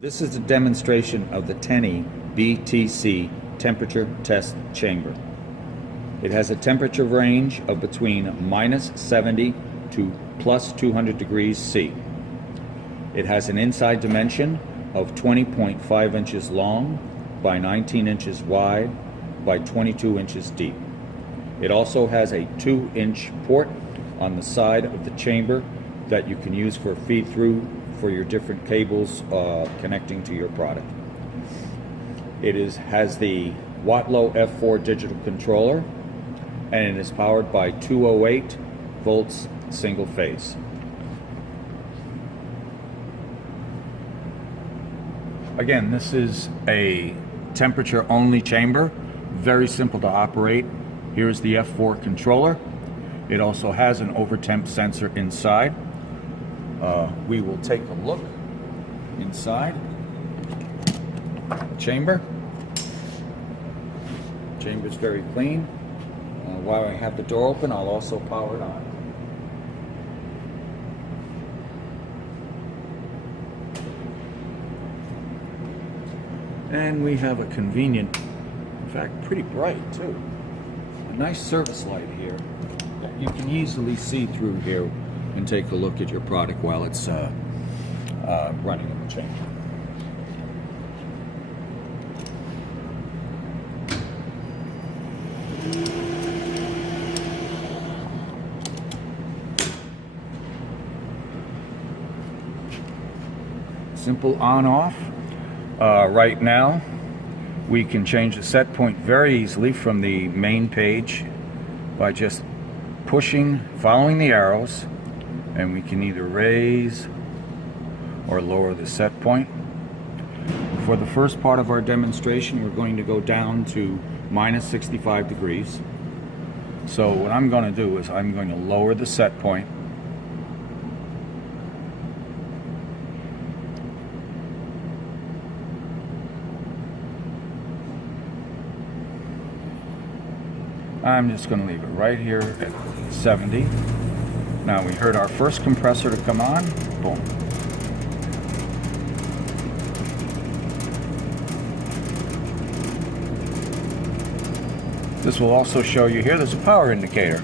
This is a demonstration of the Tenney BTC temperature test chamber. It has a temperature range of between minus 70 to plus 200 degrees C. It has an inside dimension of 20.5 inches long by 19 inches wide by 22 inches deep. It also has a 2-inch port on the side of the chamber that you can use for feed-through for your different cables connecting to your product. It has the Wattlow F4 digital controller, and it is powered by 208 volts single phase. Again, this is a temperature only chamber, very simple to operate. Here's the F4 controller. It also has an overtemp sensor inside. We will take a look inside the chamber. The chamber is very clean. While I have the door open, I'll also power it on. And we have a convenient, in fact, pretty bright too. A nice service light here that you can easily see through here and take a look at your product while it's running in the chamber. Simple on-off. Right now, we can change the set point very easily from the main page by just following the arrows, and we can either raise or lower the set point. For the first part of our demonstration, we're going to go down to minus 65 degrees. So what I'm going to do is I'm going to lower the set point. I'm just going to leave it right here at 70. Now we heard our first compressor to come on. Boom. This will also show you here there's a power indicator.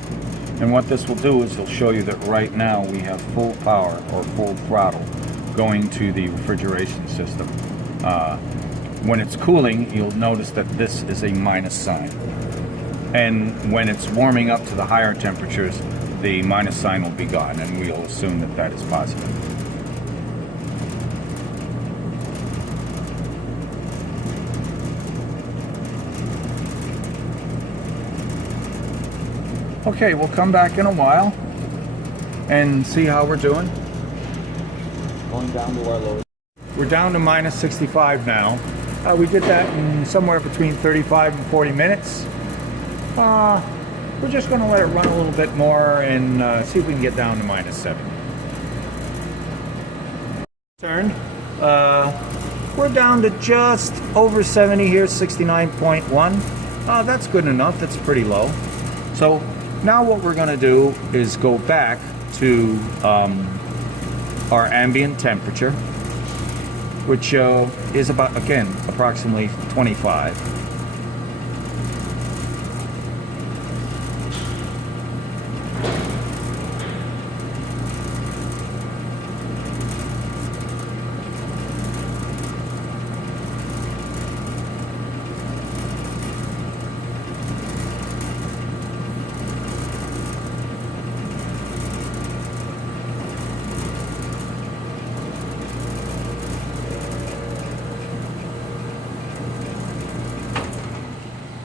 And what this will do is it'll show you that right now we have full power or full throttle going to the refrigeration system. When it's cooling, you'll notice that this is a minus sign. And when it's warming up to the higher temperatures, the minus sign will be gone, and we'll assume that that is positive. Okay, we'll come back in a while and see how we're doing. Going down to our lowest. We're down to minus 65 now. We did that in somewhere between 35 and 40 minutes. We're just going to let it run a little bit more and see if we can get down to minus 70. We're down to just over 70 here, 69.1. That's good enough. That's pretty low. So now what we're going to do is go back to our ambient temperature, which is about, again, approximately 25.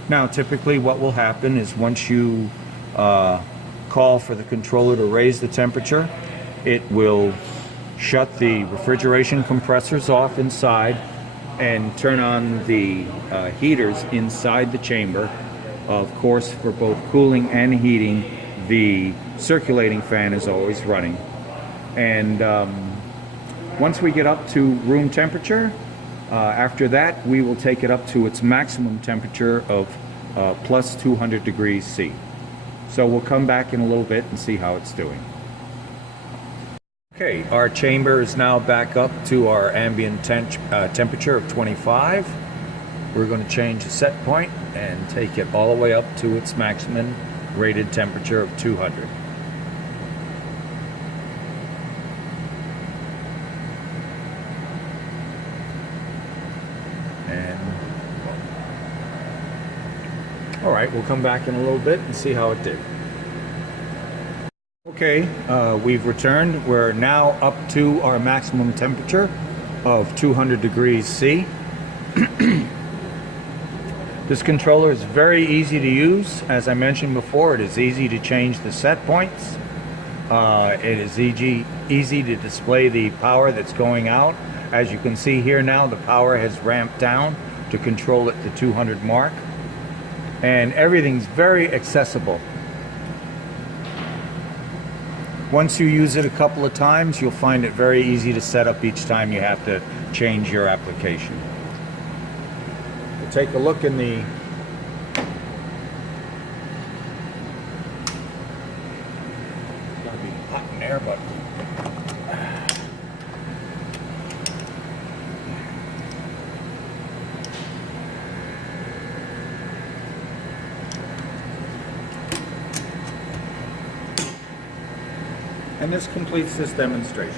Now, typically what will happen is once you call for the controller to raise the temperature, it will shut the refrigeration compressors off inside and turn on the heaters inside the chamber. Of course, for both cooling and heating, the circulating fan is always running. And once we get up to room temperature, after that, we will take it up to its maximum temperature of plus 200 degrees C. So we'll come back in a little bit and see how it's doing. Okay, our chamber is now back up to our ambient temperature of 25. We're going to change the set point and take it all the way up to its maximum rated temperature of 200. And all right, we'll come back in a little bit and see how it did. Okay, we've returned. We're now up to our maximum temperature of 200 degrees C. This controller is very easy to use. As I mentioned before, it is easy to change the set points. It is easy to display the power that's going out. As you can see here now, the power has ramped down to control it to 200 mark. And everything's very accessible. Once you use it a couple of times, you'll find it very easy to set up each time you have to change your application. We'll take a look in the it's gotta be hot in there, but and this completes this demonstration.